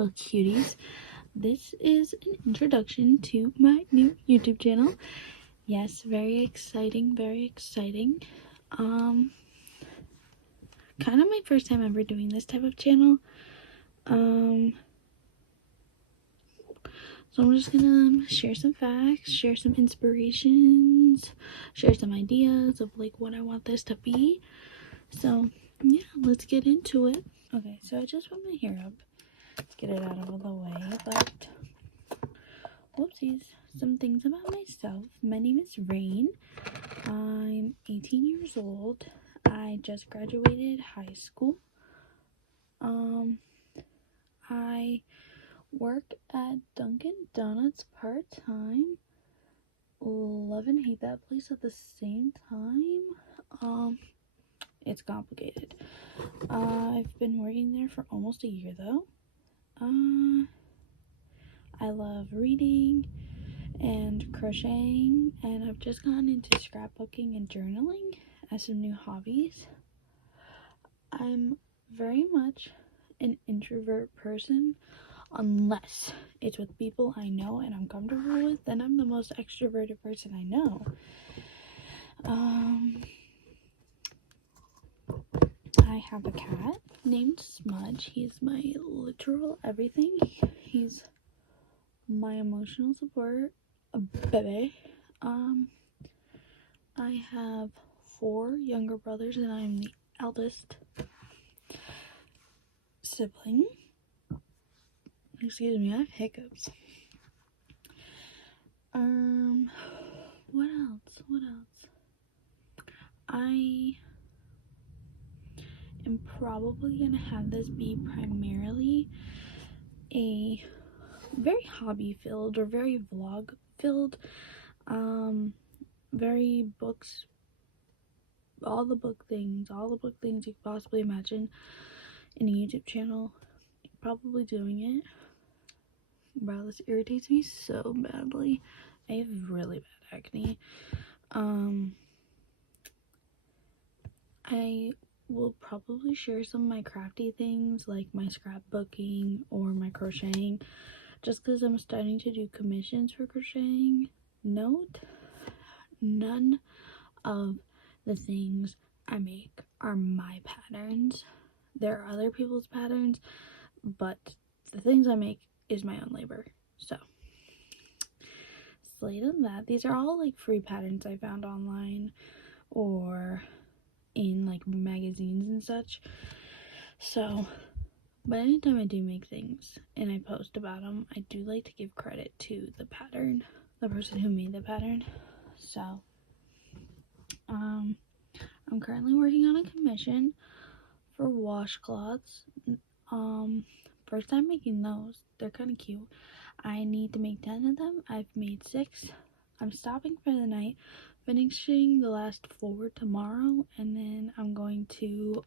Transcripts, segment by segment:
little cuties. This is an introduction to my new YouTube channel. Yes, very exciting, very exciting. Kind of my first time ever doing this type of channel. So I'm just gonna share some facts, share some inspirations, share some ideas of like what I want this to be. So yeah, let's get into it. Okay, so I just put my hair up. Let's get it out of the way, but whoopsies. Some things about myself. My name is Rain. I'm 18 years old. I just graduated high school. I work at Dunkin' Donuts part-time. Love and hate that place at the same time. It's complicated. I've been working there for almost a year though. I love reading and crocheting, and I've just gotten into scrapbooking and journaling as some new hobbies. I'm very much an introvert person, unless it's with people I know and I'm comfortable with. Then I'm the most extroverted person I know. I have a cat named Smudge. He's my literal everything. He's my emotional support, a baby. I have 4 younger brothers and I'm the eldest sibling. Excuse me, I have hiccups. What else? I am probably gonna have this be primarily a very hobby filled or very vlog filled, very books, all the book things you could possibly imagine in a YouTube channel. Probably doing it. Wow, this irritates me so badly. I have really bad acne. I will probably share some of my crafty things like my scrapbooking or my crocheting, just because I'm starting to do commissions for crocheting. Note, none of the things I make are my patterns. There are other people's patterns, but the things I make is my own labor. So slate on that. These are all like free patterns I found online or in like magazines and such. So, but anytime I do make things and I post about them, I do like to give credit to the pattern, the person who made the pattern. So I'm currently working on a commission for washcloths. First time making those. They're kind of cute. I need to make 10 of them. I've made 6. I'm stopping for the night, finishing the last 4 tomorrow, and then I'm going to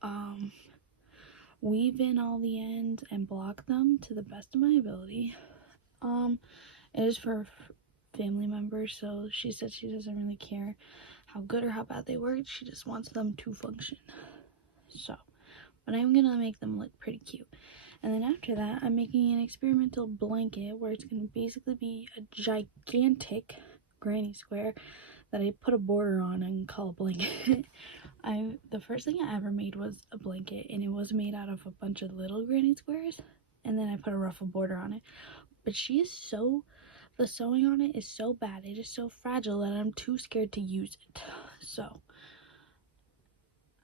weave in all the ends and block them to the best of my ability. It is for family members, so she said she doesn't really care how good or how bad they work. She just wants them to function. So, but I'm gonna make them look pretty cute. And then after that, I'm making an experimental blanket where it's gonna basically be a gigantic granny square that I put a border on and call a blanket. The first thing I ever made was a blanket, and it was made out of a bunch of little granny squares, and then I put a ruffle border on it. But the sewing on it is so bad, it is so fragile that I'm too scared to use it. So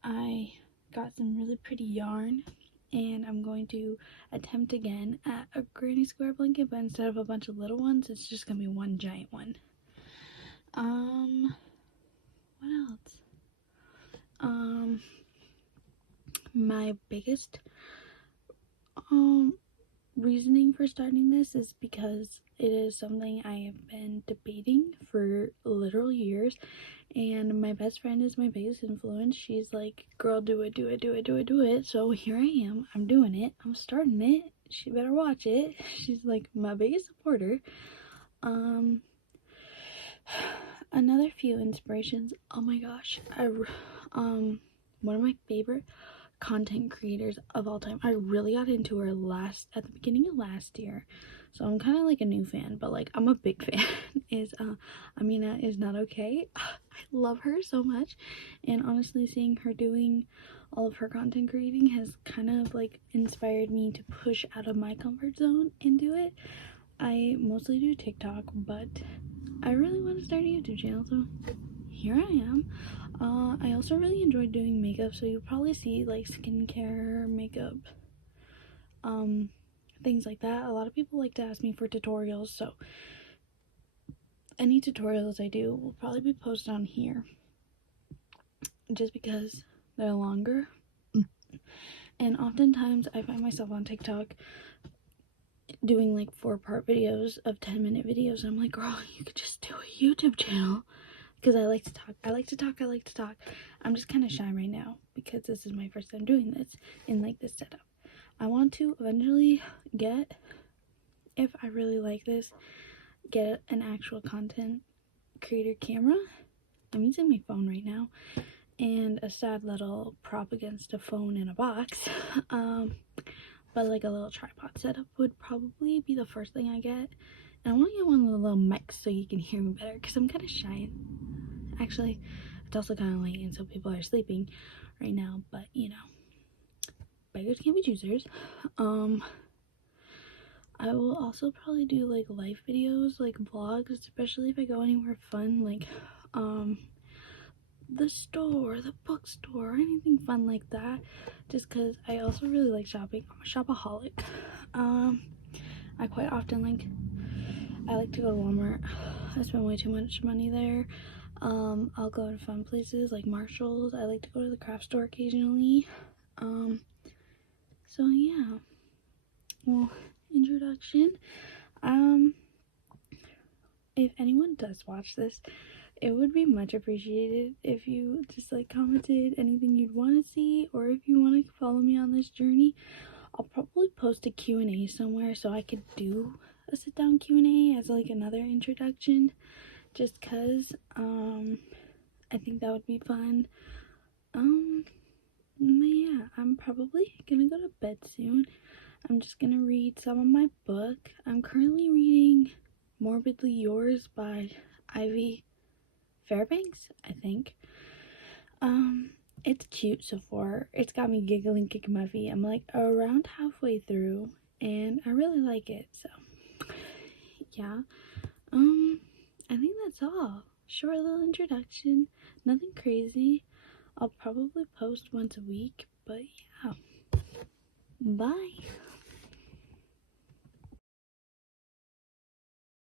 I got some really pretty yarn, and I'm going to attempt again at a granny square blanket, but instead of a bunch of little ones, it's just gonna be one giant one. What else? My biggest reasoning for starting this is because it is something I have been debating for literal years, and my best friend is my biggest influence. She's like, girl, do it. So here I am. I'm doing it. I'm starting it. She better watch it. She's like my biggest supporter. Another few inspirations. Oh my gosh, one of my favorite content creators of all time. I really got into her at the beginning of last year, so I'm kind of like a new fan, but like I'm a big fan. Is Amina is Not Okay. I love her so much, and honestly seeing her doing all of her content creating has kind of like inspired me to push out of my comfort zone and do it. I mostly do TikTok, but I really want to start a YouTube channel, so here I am. I also really enjoy doing makeup, so you'll probably see like skincare, makeup, things like that. A lot of people like to ask me for tutorials, so any tutorials I do will probably be posted on here, just because they're longer. And oftentimes I find myself on TikTok doing like 4-part videos of 10-minute videos, and I'm like, girl, you could just do a YouTube channel. Because I like to talk. I like to talk. I'm just kind of shy right now because this is my first time doing this in like this setup. I want to eventually get, if I really like this, get an actual content creator camera. I'm using my phone right now, and a sad little prop against a phone in a box. But like a little tripod setup would probably be the first thing I get. And I want to get one of the little mics so you can hear me better, because I'm kind of shy. Actually, it's also kind of late and so people are sleeping right now, but you know, beggars can't be choosers. I will also probably do like life videos, like vlogs, especially if I go anywhere fun, like the store, the bookstore, anything fun like that, just because I also really like shopping. I'm a shopaholic. I quite often I like to go to Walmart. I spend way too much money there. I'll go to fun places like Marshall's. I like to go to the craft store occasionally. So yeah. Well, introduction. If anyone does watch this, it would be much appreciated if you just like commented anything you'd want to see, or if you want to follow me on this journey. I'll probably post a Q&A somewhere so I could do a sit-down Q&A as like another introduction, just cause I think that would be fun. But yeah, I'm probably gonna go to bed soon. I'm just gonna read some of my book. I'm currently reading Morbidly Yours by Ivy Fairbanks, I think. It's cute so far. It's got me giggling, kicking my feet. I'm like around halfway through, and I really like it. So yeah, I think that's all. Short little introduction, nothing crazy. I'll probably post once a week, but yeah. Bye.